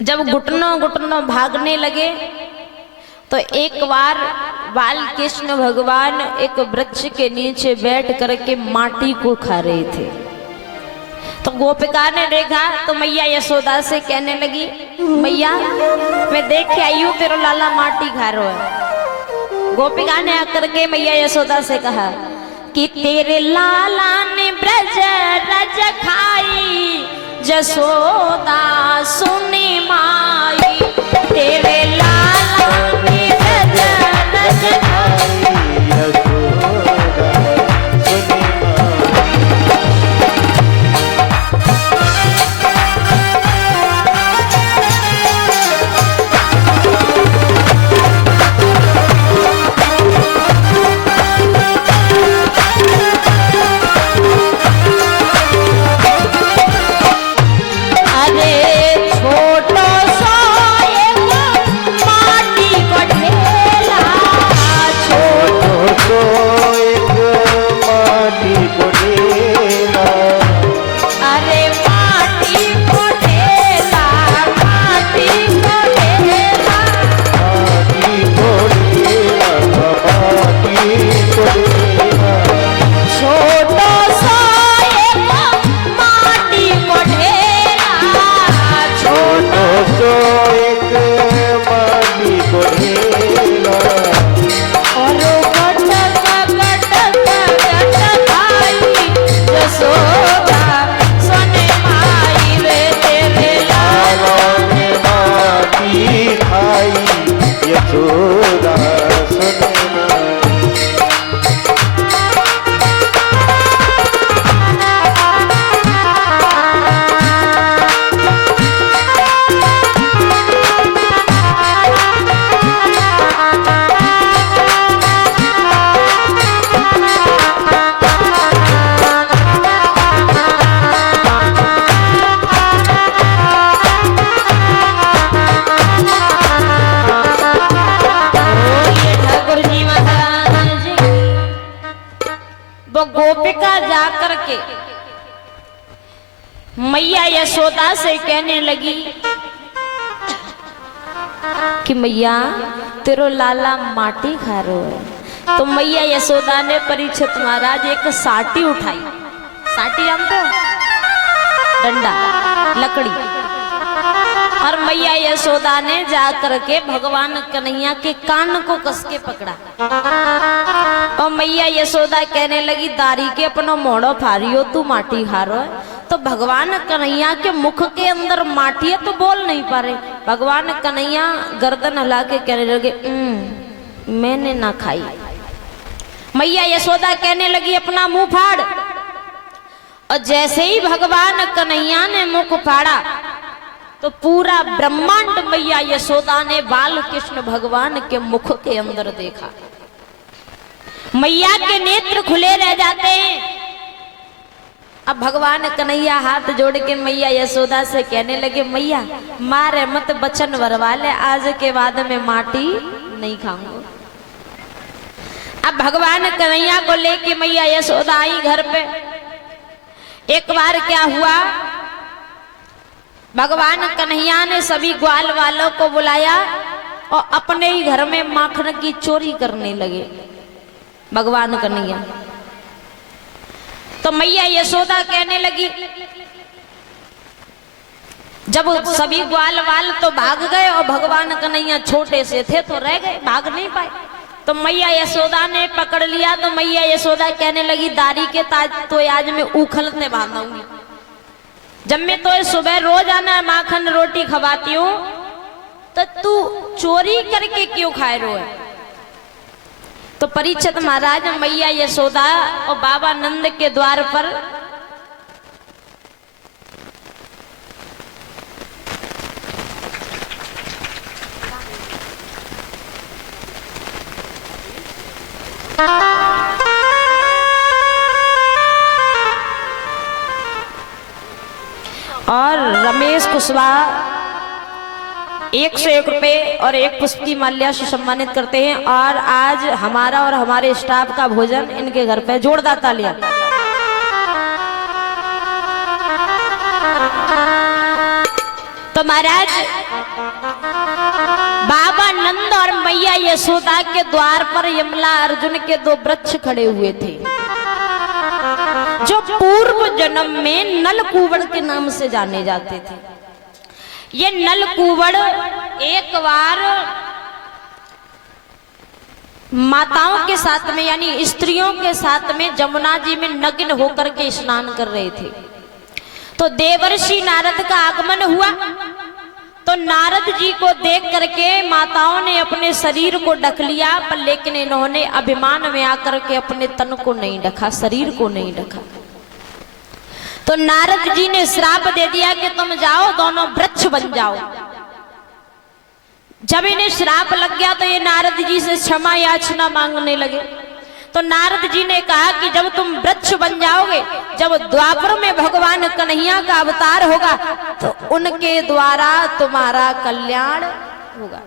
जब घुटनों घुटनों भागने लगे तो एक बार बाल कृष्ण भगवान एक वृक्ष के नीचे बैठ करके माटी को खा रहे थे। तो गोपिका ने देखा तो मैया यशोदा से कहने लगी, मैया मैं देख के आई हूँ तेरा लाला माटी खा रहा है। गोपिका ने आकर के मैया यशोदा से कहा कि तेरे लाला ने ब्रज रज खाई, जसोदा सुनी माई। तेरे लाला ने ब्रज रज खाई, यशोदा सुनी गोपिका जाकर के मैया यशोदा से कहने लगी कि मैया तेरो लाला माटी खा रहा है। तो मैया यशोदा ने परीक्षित महाराज एक साटी उठाई। साटी जानते हो, डंडा लकड़ी। और मैया यशोदा ने जाकर के भगवान कन्हैया के कान को कस के पकड़ा और मैया यशोदा कहने लगी, दारी के अपनो मोड़ो फारियो तू माटी खा रहा है। तो भगवान कन्हैया के मुख के अंदर माटी है तो बोल नहीं पा रहे। भगवान कन्हैया गर्दन हिला के कहने लगे, मैंने ना खाई। मैया यशोदा कहने लगी, अपना मुंह फाड़। और जैसे ही भगवान कन्हैया ने मुख फाड़ा तो पूरा ब्रह्मांड मैया यशोदा ने बाल कृष्ण भगवान के मुख के अंदर देखा। मैया के नेत्र खुले रह जाते हैं। अब भगवान कन्हैया हाथ जोड़ के मैया यशोदा से कहने लगे, मैया मारे मत बचन वरवा ले, आज के बाद में माटी नहीं खाऊंगा। अब भगवान कन्हैया को लेके मैया यशोदा आई घर पे। एक बार क्या हुआ, भगवान कन्हैया ने सभी ग्वाल वालों को बुलाया और अपने ही घर में माखन की चोरी करने लगे भगवान कन्हैया। तो मैया यशोदा कहने लगी, जब सभी ग्वाल वाल तो भाग गए और भगवान कन्हैया छोटे से थे तो रह गए, भाग नहीं पाए। तो मैया यशोदा ने पकड़ लिया। तो मैया यशोदा कहने लगी, दारी के ताज तो आज मैं उखलते बांधूंगी। जब मैं तो सुबह रोज आना माखन रोटी खवाती हूँ तो तू चोरी करके क्यों खाए रो है। तो परीक्षित महाराज मैया यशोदा और बाबा नंद के द्वार पर और रमेश कुशवाहा 101 रुपए और एक पुष्प की माल्या से सम्मानित करते हैं। और आज हमारा और हमारे स्टाफ का भोजन इनके घर पे, जोरदार तालियां। तो महाराज बाबा नंद और मैया यशोदा के द्वार पर यमला अर्जुन के दो वृक्ष खड़े हुए थे, जो पूर्व जन्म में नलकूवड़ के नाम से जाने जाते थे। ये नलकूवड़ एक बार माताओं के साथ में यानी स्त्रियों के साथ में जमुना जी में नग्न होकर के स्नान कर रहे थे। तो देवर्षि नारद का आगमन हुआ, तो नारद जी को देख करके माताओं ने अपने शरीर को ढक लिया, पर लेकिन इन्होंने अभिमान में आकर के अपने तन को नहीं ढका, शरीर को नहीं ढका। तो नारद जी ने श्राप दे दिया कि तुम जाओ दोनों वृक्ष बन जाओ। जब इन्हें श्राप लग गया तो ये नारद जी से क्षमा याचना मांगने लगे। तो नारद जी ने कहा कि जब तुम वृक्ष बन जाओगे, जब द्वापर में भगवान कन्हैया का अवतार होगा, तो उनके द्वारा तुम्हारा कल्याण होगा।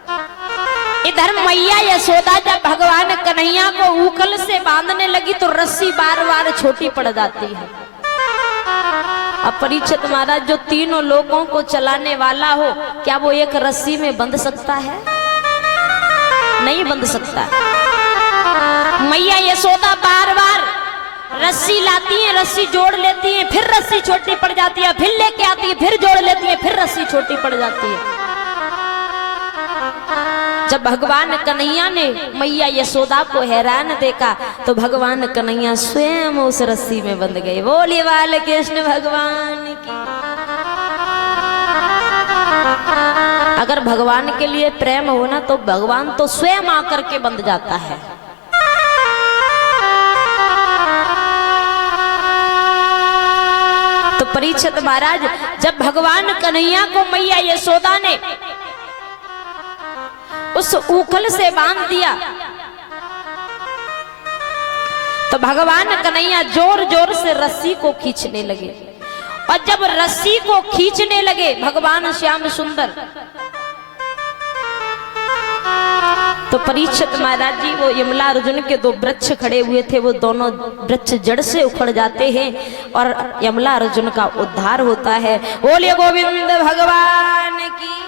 इधर मैया यशोदा जब भगवान कन्हैया को ऊखल से बांधने लगी तो रस्सी बार बार छोटी पड़ जाती है। अब परीक्षित महाराज जो तीनों लोगों को चलाने वाला हो, क्या वो एक रस्सी में बंध सकता है? नहीं बंध सकता। मैया यशोदा बार बार रस्सी लाती है, रस्सी जोड़ लेती है, फिर रस्सी छोटी पड़ जाती है, फिर लेके आती है, फिर जोड़ लेती है, फिर रस्सी छोटी पड़ जाती है। जब भगवान कन्हैया ने मैया यशोदा को हैरान देखा तो भगवान कन्हैया स्वयं उस रस्सी में बंध गए। बोलिए बाल कृष्ण भगवान की। अगर भगवान के लिए प्रेम हो ना तो भगवान तो स्वयं आकर के बंध जाता है। तो परीक्षित महाराज जब भगवान कन्हैया को मैया यशोदा ने उस ऊखल से बांध दिया तो भगवान कन्हैया जोर जोर से रस्सी को खींचने लगे। और जब रस्सी को खींचने लगे भगवान श्याम सुंदर, तो परीक्षित महाराज जी वो यमला अर्जुन के दो वृक्ष खड़े हुए थे, वो दोनों वृक्ष जड़ से उखड़ जाते हैं और यमला अर्जुन का उद्धार होता है। बोलिए गोविंद भगवान की।